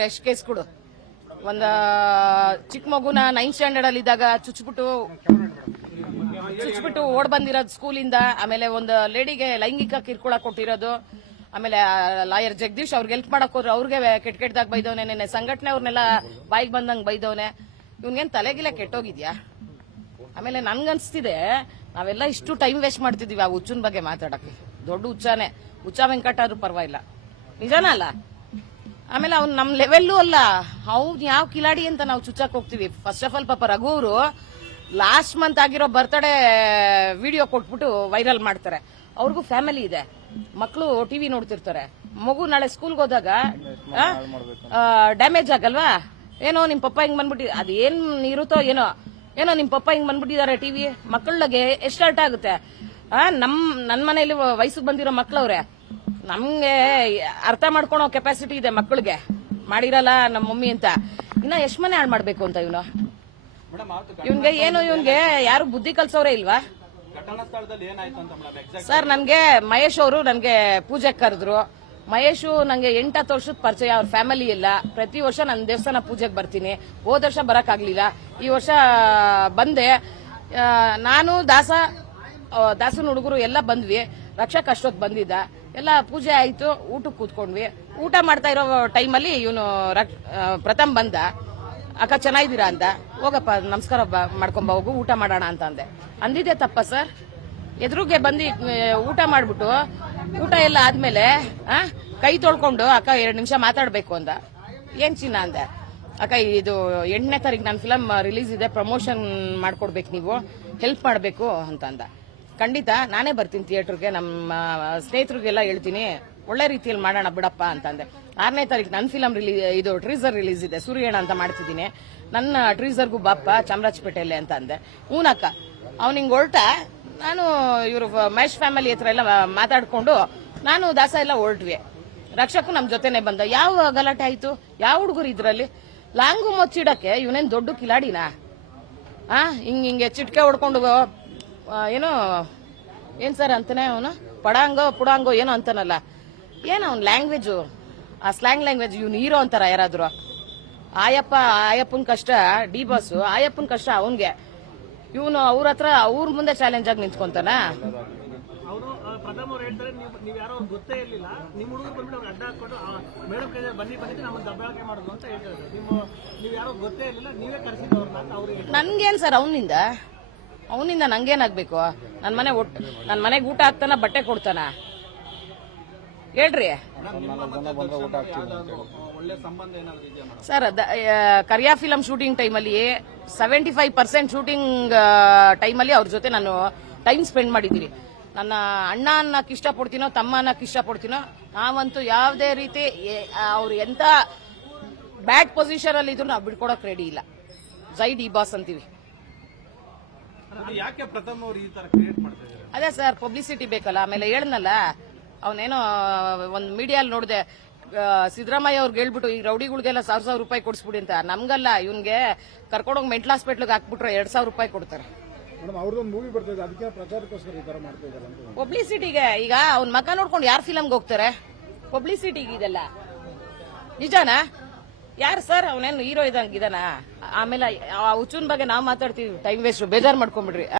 Fresh case ಕೊಡು. ಒಂದ, ಚಿಕ್ಕ ಮಗುನ ನೈನ್ತ್ ಸ್ಟ್ಯಾಂಡರ್ಡ್ ಅಲ್ಲಿ ಇದ್ದಾಗ ಚುಚ್ಬಿಟ್ಟು ಚುಚ್ಬಿಟ್ಟು ಓಡ್ ಬಂದಿರೋದು ಸ್ಕೂಲಿಂದ ಆಮೇಲೆ ಒಂದು ಲೇಡಿಗೆ ಲೈಂಗಿಕ ಕಿರ್ಕೊಳ ಕೊಟ್ಟಿರೋದು, ಆಮೇಲೆ ಲಾಯರ್ ಜಗದೀಶ್ ಅವ್ರಿಗೆ ಹೆಲ್ಪ್ ಮಾಡಕ್ ಹೋದ್ರು, ಅವ್ರಿಗೆ ಕೆಟ್ಟ ಕೆಟ್ಟದಾಗ ಬೈದವನೆ ನೆನ್ನೆ. ಸಂಘಟನೆ ಅವ್ರನ್ನೆಲ್ಲ ಬಾಯಿಗೆ ಬಂದಂಗ್ ಬೈದವನೆ. ಇವನ್ಗೇನ್ ತಲೆಗಿಲೆ ಕೆಟ್ಟೋಗಿದ್ಯಾ? ಆಮೇಲೆ ನನ್ಗನ್ಸ್ತಿದೆ, ನಾವೆಲ್ಲ ಇಷ್ಟು ಟೈಮ್ ವೇಸ್ಟ್ ಮಾಡ್ತಿದೀವಿ ಆ ಹುಚ್ಚನ್ ಬಗ್ಗೆ ಮಾತಾಡಕ್ಕೆ. ದೊಡ್ಡ ಹುಚ್ಚಾನೆ. ಹುಚ್ಚ ವೆಂಕಟ ಆದ್ರೂ ಪರವಾಗಿಲ್ಲ. ನಿಜಾನ ಅಲ್ಲ? ಆಮೇಲೆ ಅವ್ನು ನಮ್ಮ ಲೆವೆಲ್ಲು ಅಲ್ಲ. ಅವ್ನು ಯಾವ ಕಿಲಾಡಿ ಅಂತ ನಾವು ಚುಚ್ಚಕ್ ಹೋಗ್ತೀವಿ. ಫಸ್ಟ್ ಆಫ್ ಆಲ್ ಪಾಪ ರಘು ಅವರು ಲಾಸ್ಟ್ ಮಂತ್ ಆಗಿರೋ ಬರ್ತ್ಡೇ ವಿಡಿಯೋ ಕೊಟ್ಬಿಟ್ಟು ವೈರಲ್ ಮಾಡ್ತಾರೆ. ಅವ್ರಿಗೂ ಫ್ಯಾಮಿಲಿ ಇದೆ. ಮಕ್ಕಳು ಟಿವಿ ನೋಡ್ತಿರ್ತಾರೆ. ಮಗು ನಾಳೆ ಸ್ಕೂಲ್ಗೆ ಹೋದಾಗ ಡ್ಯಾಮೇಜ್ ಆಗಲ್ವಾ? ಏನೋ ನಿಮ್ಮ ಪಪ್ಪ ಹಿಂಗ್ ಬಂದ್ಬಿಟ್ಟಿ ಅದೇನ್ ಇರುತ್ತೋ ಏನೋ. ಏನೋ ನಿಮ್ಮ ಪಪ್ಪ ಹಿಂಗ್ ಬಂದ್ಬಿಟ್ಟಿದ್ದಾರೆ ಟಿವಿ ಮಕ್ಕಳಿಗೆ ಎಷ್ಟು ಅರ್ಟ್ ಆಗುತ್ತೆ? ನಮ್ಮ ನಮ್, ನನ್ ಮನೇಲಿ ವಯಸ್ಸಿಗೆ ಬಂದಿರೋ ಮಕ್ಳವ್ರೆ. ನಮ್ಗೆ ಅರ್ಥ ಮಾಡ್ಕೊಳೋ ಕೆಪಾಸಿಟಿ ಇದೆ ಮಕ್ಕಳಿಗೆ. ಮಾಡಿರಲ್ಲ ನಮ್ಮ ಮಮ್ಮಿ ಅಂತ. ಇನ್ನ ಎಷ್ಟ್ ಮನೆ ಹಾಳು ಮಾಡ್ಬೇಕು ಅಂತ ಇವನು? ಇವನ್ಗೆ ಏನು ಇವನ್ಗೆ ಯಾರು ಬುದ್ಧಿ ಕಲ್ಸೋರೇ ಇಲ್ವಾ? ಸರ್ ನನ್ಗೆ ಮಹೇಶ್ ಅವರು ನನ್ಗೆ ಪೂಜೆ ಕರೆದ್ರು. ಮಹೇಶು ನಂಗೆ ಎಂಟತ್ತು ವರ್ಷದ ಪರಿಚಯ ಅವ್ರ ಫ್ಯಾಮಿಲಿ ಇಲ್ಲ. ಪ್ರತಿ ವರ್ಷ ನಾನು ದೇವಸ್ಥಾನ ಪೂಜೆಗೆ ಬರ್ತೀನಿ. ಹೋದ ವರ್ಷ ಬರಕ್ ಆಗ್ಲಿಲ್ಲ. ಈ ವರ್ಷ ಬಂದೆ. ನಾನು ದಾಸ ದಾಸನ ಹುಡುಗರು ಎಲ್ಲ ಬಂದ್ವಿ. ರಕ್ಷಕ್ ಅಷ್ಟೊತ್ತು ಬಂದಿದ್ದ. ಎಲ್ಲ ಪೂಜೆ ಆಯ್ತು, ಊಟಕ್ಕೆ ಕೂತ್ಕೊಂಡ್ವಿ. ಊಟ ಮಾಡ್ತಾ ಇರೋ ಟೈಮಲ್ಲಿ ಇವನು ಪ್ರಥಮ್ ಬಂದ. ಅಕ್ಕ, ಚೆನ್ನಾಗಿದ್ದೀರಾ ಅಂತ. ಹೋಗಪ್ಪ, ನಮಸ್ಕಾರ ಮಾಡ್ಕೊಂಬ ಹೋಗು, ಊಟ ಮಾಡೋಣ ಅಂತ ಅಂದೆ. ಅಂದಿದ್ದೆ ತಪ್ಪ, ಸರ್. ಎದುರುಗೆ ಬಂದು ಊಟ ಮಾಡಿಬಿಟ್ಟು, ಊಟ ಎಲ್ಲ ಆದ್ಮೇಲೆ ಕೈ ತೊಳ್ಕೊಂಡು, ಅಕ್ಕ, ಎರಡು ನಿಮಿಷ ಮಾತಾಡಬೇಕು ಅಂದ. ಏನು ಚಿನ್ನ ಅಂದೆ. ಅಕ್ಕ, ಇದು ಎಂಟನೇ ತಾರೀಕು ನನ್ನ ಫಿಲಮ್ ರಿಲೀಸ್ ಇದೆ ಪ್ರಮೋಷನ್ ಮಾಡ್ಕೊಡ್ಬೇಕು ನೀವು ಹೆಲ್ಪ್ ಮಾಡಬೇಕು ಅಂತ ಅಂದ. ಖಂಡಿತ, ನಾನೇ ಬರ್ತೀನಿ ಥಿಯೇಟ್ರಿಗೆ, ನಮ್ಮ ಸ್ನೇಹಿತರಿಗೆಲ್ಲ ಹೇಳ್ತೀನಿ, ಒಳ್ಳೆ ರೀತಿಯಲ್ಲಿ ಮಾಡೋಣ ಬಿಡಪ್ಪ ಅಂತಂದೆ. ಆರನೇ ತಾರೀಕು ನನ್ನ ಫಿಲಮ್ ರಿಲೀಸ್ ಇದು ಟ್ರೀಸರ್ ರಿಲೀಸ್ ಇದೆ, ಸೂರ್ಯಣ್ಣ ಅಂತ ಮಾಡ್ತಿದ್ದೀನಿ. ನನ್ನ ಟ್ರೀಸರ್ಗೂ ಬಾಪ್ಪ, ಚಾಮರಾಜಪೇಟೆಯಲ್ಲಿ ಅಂತ ಅಂದೆ ಹೂನಕ್ಕ, ಅವ್ನು ಹಿಂಗೆ ಹೊರಟ, ನಾನು ಇವರು ಮಹೇಶ್ ಫ್ಯಾಮಿಲಿ ಹತ್ರ ಎಲ್ಲ ಮಾತಾಡಿಕೊಂಡು, ನಾನು ದಾಸ ಎಲ್ಲ ಹೊರಟ್ವಿ. ರಕ್ಷಕು ನಮ್ಮ ಜೊತೆನೆ ಬಂದ. ಯಾವ ಗಲಾಟೆ ಆಯಿತು? ಯಾವ ಹುಡುಗರು ಇದರಲ್ಲಿ? ಲಾಂಗು ಮುಚ್ಚಿಡಕ್ಕೆ ಇವನೇನು ದೊಡ್ಡ ಕಿಲಾಡಿನಾ? ಆ, ಹಿಂಗೆ ಹಿಂಗೆ ಚಿಟ್ಕೆ ಹೊಡ್ಕೊಂಡು ಏನೋ ಏನು ಸರ್ ಅಂತಾನೆ ಅವನು? ಪಡಾಂಗೋ ಪುಡಾಂಗೋ ಏನೋ ಅಂತಾನಲ್ಲ. ಏನೋ ಅವ್ನ ಲ್ಯಾಂಗ್ವೇಜು ಆ ಸ್ಲ್ಯಾಂಗ್ ಲ್ಯಾಂಗ್ವೇಜ್ ಇವನು ಹೀರೋ ಅಂತಾರ ಯಾರಾದರೂ. ಆಯಪ್ಪ ಆಯಪ್ಪನ ಕಷ್ಟ ಡಿ ಬಾಸ್ ಆಯಪ್ಪನ ಕಷ್ಟ ಅವನಿಗೆ. ಇವನು ಅವ್ರ ಹತ್ರ ಅವ್ರ ಮುಂದೆ ಚಾಲೆಂಜ್ ಆಗಿ ನಿಂತ್ಕೊಂತಾನ. ನನ್ಗೇನ್ ಸರ್ ಅವನಿಂದ? ಅವನಿಂದ ನಂಗೇನಾಗ್ಬೇಕು? ನನ್ನ ಮನೆ ಒಟ್ಟು ನನ್ನ ಮನೆಗೆ ಊಟ ಹಾಕ್ತಾನ, ಬಟ್ಟೆ ಕೊಡ್ತಾನ. ಹೇಳ್ರಿ. ಸರ್ ಕರಿಯಾ ಫಿಲಂ ಶೂಟಿಂಗ್ ಟೈಮಲ್ಲಿ ಸೆವೆಂಟಿ ಫೈವ್ ಪರ್ಸೆಂಟ್ ಶೂಟಿಂಗ್ ಟೈಮಲ್ಲಿ ಅವ್ರ ಜೊತೆ ನಾನು ಟೈಮ್ ಸ್ಪೆಂಡ್ ಮಾಡಿದ್ದೀನಿ. ನನ್ನ ಅಣ್ಣ ಅನ್ನಕ್ಕೆ ಇಷ್ಟಪಡ್ತೀನೋ ತಮ್ಮ ಅನ್ನಕ್ಕೆ ಇಷ್ಟಪಡ್ತೀನೋ, ನಾವಂತೂ ಯಾವುದೇ ರೀತಿ ಅವ್ರು ಎಂತ ಬ್ಯಾಡ್ ಪೊಸಿಷನ್ ಅಲ್ಲಿ ಇದ್ರು ನಾವು ಬಿಡ್ಕೊಡಕ್ ರೆಡಿ ಇಲ್ಲ. ಜೈ ಡಿ ಬಾಸ್ ಅಂತೀವಿ. ಯಾಕೆ ಪ್ರಥಮ್ ಅವ್ರು ಈ ತರ ಕ್ರಿಯೇಟ್ ಮಾಡ್ತಾ ಇದ್ದಾರೆ? ಅದೇ ಸರ್ ಪಬ್ಲಿಸಿಟಿ ಬೇಕಲ್ಲ. ಆಮೇಲೆ ಹೇಳ್ನಲ್ಲ ಅವನೇನೋ ಒಂದು ಮೀಡಿಯಲ್ಲಿ ನೋಡಿದೆ ಸಿದ್ದರಾಮಯ್ಯ ಅವ್ರಿಗೆ ಹೇಳ್ಬಿಟ್ಟು ಈ ರೌಡಿಗಳಿಗೆಲ್ಲ ಸಾವಿರ ಸಾವಿರ ರೂಪಾಯಿ ಕೊಡಿಸ್ಬಿಡಿ ಅಂತ. ನಮ್ಗಲ್ಲ ಇವನ್ಗೆ ಕರ್ಕೊಂಡೋಗಿ ಮೆಂಟಲ್ ಹಾಸ್ಪಿಟ್ಲಿಗೆ ಹಾಕ್ಬಿಟ್ರೆ ಎರಡ್ ಸಾವಿರ ರೂಪಾಯಿ ಕೊಡ್ತಾರೆ. ಪಬ್ಲಿಸಿಟಿಗೆ ಈಗ ಅವ್ನ ಮಕ ನೋಡ್ಕೊಂಡು ಯಾರು ಫಿಲಮ್ಗೆ ಹೋಗ್ತಾರೆ? ಪಬ್ಲಿಸಿಟಿಗೆ ಇದೆಲ್ಲ. ನಿಜಾನಾ? ಯಾರು ಸರ್? ಅವನೇನು ಹೀರೋ ಇದಂಗಿದಾನ ಆಮೇಲೆ ಆ ಹುಚ್ಚುನ್ ಬಗ್ಗೆ ನಾವು ಮಾತಾಡ್ತೀವಿ. ಟೈಮ್ ವೇಸ್ಟ್ ಬೇಜಾರು ಮಾಡ್ಕೊಂಬಿಡ್ರಿ.